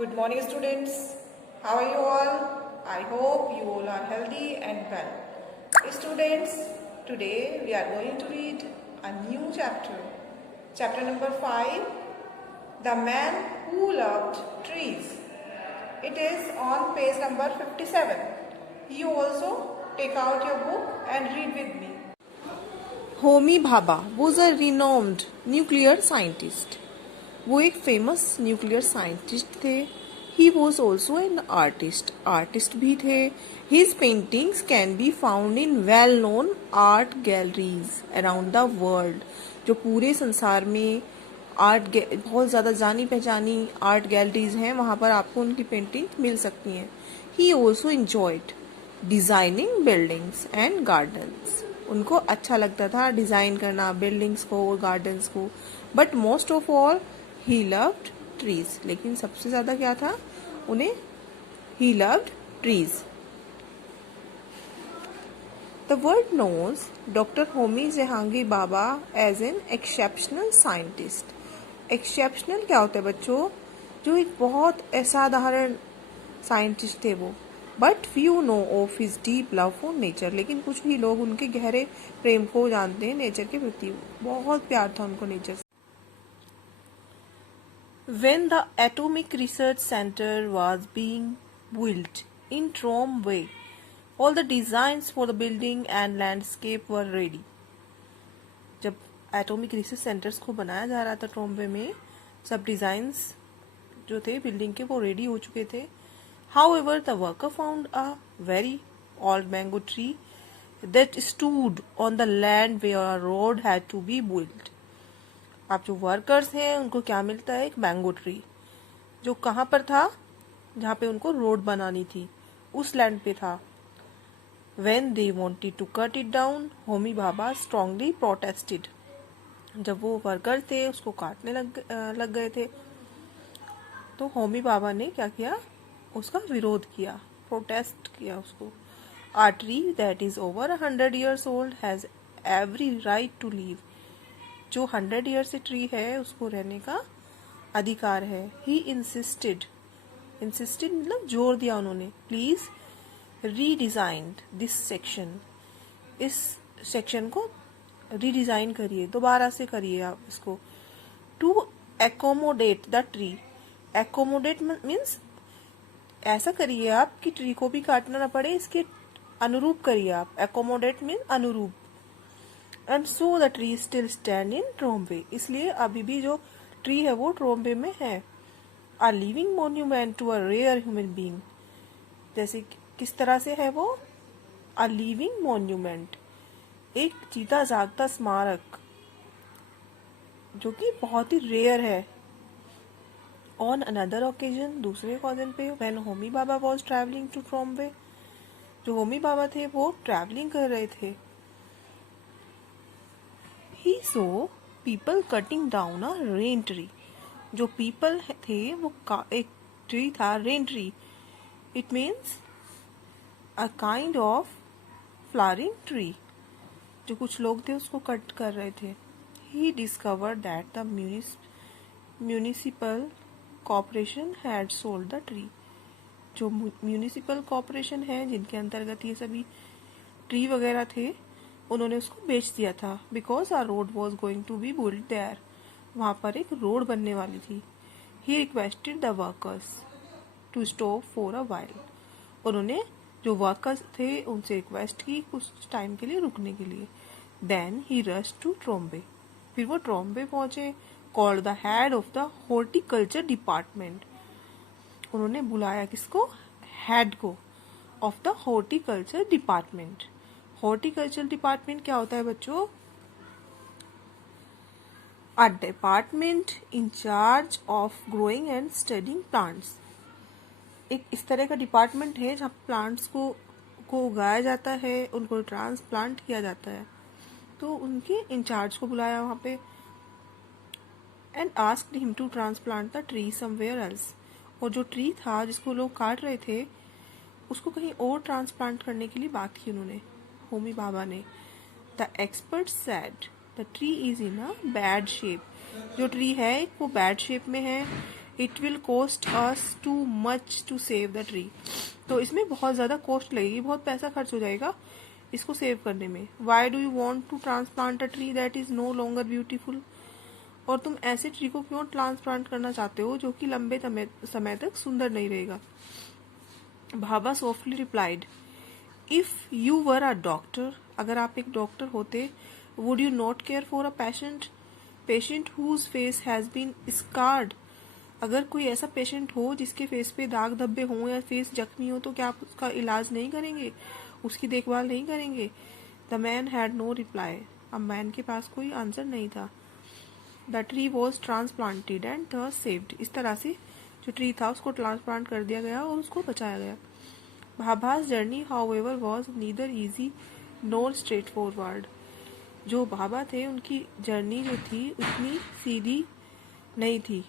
Good morning, students. How are you all? I hope you all are healthy and well. Students, today we are going to read a new chapter. Chapter number 5, The Man Who Loved Trees. It is on page number 57. You also take out your book and read with me. Homi Bhabha was a renowned nuclear scientist. वो एक famous nuclear scientist थे. He was also an artist भी थे. His paintings can be found in well known art galleries around the world. जो पूरे संसार में बहुत ज़्यादा जानी पहचानी आर्ट गैलरीज हैं, वहाँ पर आपको उनकी पेंटिंग मिल सकती हैं. He also enjoyed designing buildings and gardens. उनको अच्छा लगता था डिज़ाइन करना बिल्डिंग्स को और गार्डन्स को. But most of all he loved trees. लेकिन सबसे ज़्यादा क्या था उन्हें? He loved trees. The world knows doctor Homi Jehangir Bhabha as an exceptional scientist. Exceptional क्या होता है बच्चों? जो एक बहुत असाधारण साइंटिस्ट थे वो. But few know of his deep love for nature. लेकिन कुछ ही लोग उनके गहरे प्रेम को जानते हैं नेचर के प्रति. बहुत प्यार था उनको नेचर से. When the Atomic Research Center was being built in Trombe, all the designs for the building and landscape were ready. जब एटॉमिक रिसर्च सेंटर्स को बनाया जा रहा था ट्रोम्बे में, सब डिजाइन्स जो थे बिल्डिंग के वो रेडी हो चुके थे. However, the worker found a very old mango tree that stood on the land where a road had to be built. अब जो वर्कर्स हैं उनको क्या मिलता है? एक मैंगो ट्री जो कहाँ पर था? जहाँ पे उनको रोड बनानी थी, उस लैंड पे था. When they wanted to cut it down, Homi Bhabha strongly protested. जब वो वर्कर थे उसको काटने लग गए थे, तो होमी भाभा ने क्या किया? उसका विरोध किया, प्रोटेस्ट किया उसको. A tree that is over 100 years old has every right to live. जो 100 ईयर से ट्री है उसको रहने का अधिकार है. ही इंसिस्टेड मतलब जोर दिया उन्होंने. Please redesigned this section. इस सेक्शन को रीडिजाइन करिए, दोबारा से करिए आप इसको. To accommodate the tree. Accommodate means ऐसा करिए आप कि ट्री को भी काटना ना पड़े, इसके अनुरूप करिए आप. एकोमोडेट मीन अनुरूप. And so the tree still stand in Trombe. इसलिए अभी भी जो ट्री है वो ट्रोम्बे में है. A living monument to a rare human being. जैसे किस तरह से है वो? अ लिविंग मोन्यूमेंट, एक जीता जागता स्मारक जो कि बहुत ही रेयर है. ऑन अनदर ओकेजन, दूसरे ओकेजन पे, when Homi Bhabha was travelling to Trombay. जो होमी भाभा थे वो ट्रैवलिंग कर रहे थे. He saw people cutting down a rain tree. जो people थे वो एक ट्री था, rain tree. It means a kind of flowering tree. जो कुछ लोग थे उसको कट कर रहे थे. He discovered that the municipal corporation had sold the tree. जो म्यूनिसिपल कॉर्पोरेशन है जिनके अंतर्गत ये सभी ट्री वगैरह थे, उन्होंने उसको बेच दिया था. Because a road was going to be build there. वहाँ पर एक रोड बनने वाली थी. He requested the workers to stop for a while. उन्होंने जो वर्कर्स थे उनसे रिक्वेस्ट की कुछ टाइम के लिए रुकने के लिए. Then he rush to Trombay. फिर वो ट्रोम्बे पहुंचे. Called the head of the horticulture department. उन्होंने बुलाया किसको? हेड को of the horticulture department. Horticulture department क्या होता है बच्चों? A department in charge of growing and studying plants. एक इस तरह का डिपार्टमेंट है जहाँ प्लांट्स को उगाया जाता है, उनको ट्रांसप्लांट किया जाता है. तो उनके इंचार्ज को बुलाया वहाँ पे. And asked him to transplant the tree somewhere else. और जो ट्री था जिसको लोग काट रहे थे उसको कहीं और ट्रांसप्लांट करने के लिए बात की उन्होंने, होमी भाभा ने. The expert said the tree is in a bad shape. जो ट्री है वो बैड शेप में है. It will cost us too much to save the tree. तो इसमें बहुत ज़्यादा कॉस्ट लगेगी, बहुत पैसा खर्च हो जाएगा इसको सेव करने में। Why do you want to transplant a tree that is no longer beautiful. और तुम ऐसे ट्री को क्यों ट्रांसप्लांट करना चाहते हो जो कि लंबे समय तक सुंदर नहीं रहेगा। Bhabha softly replied, if you were a doctor, अगर आप एक डॉक्टर होते, would you not care for a patient whose face has been scarred. अगर कोई ऐसा पेशेंट हो जिसके फेस पे दाग धब्बे हों या फेस जख्मी हो, तो क्या आप उसका इलाज नहीं करेंगे, उसकी देखभाल नहीं करेंगे। The man had no reply. अब मैन के पास कोई आंसर नहीं था। The tree was transplanted and thus saved. इस तरह से जो ट्री था उसको ट्रांसप्लांट कर दिया गया और उसको बचाया गया। भाभा's journey however was neither easy nor straightforward। जो भाभा थे उनकी जर्नी जो थी उतनी सीधी नहीं थी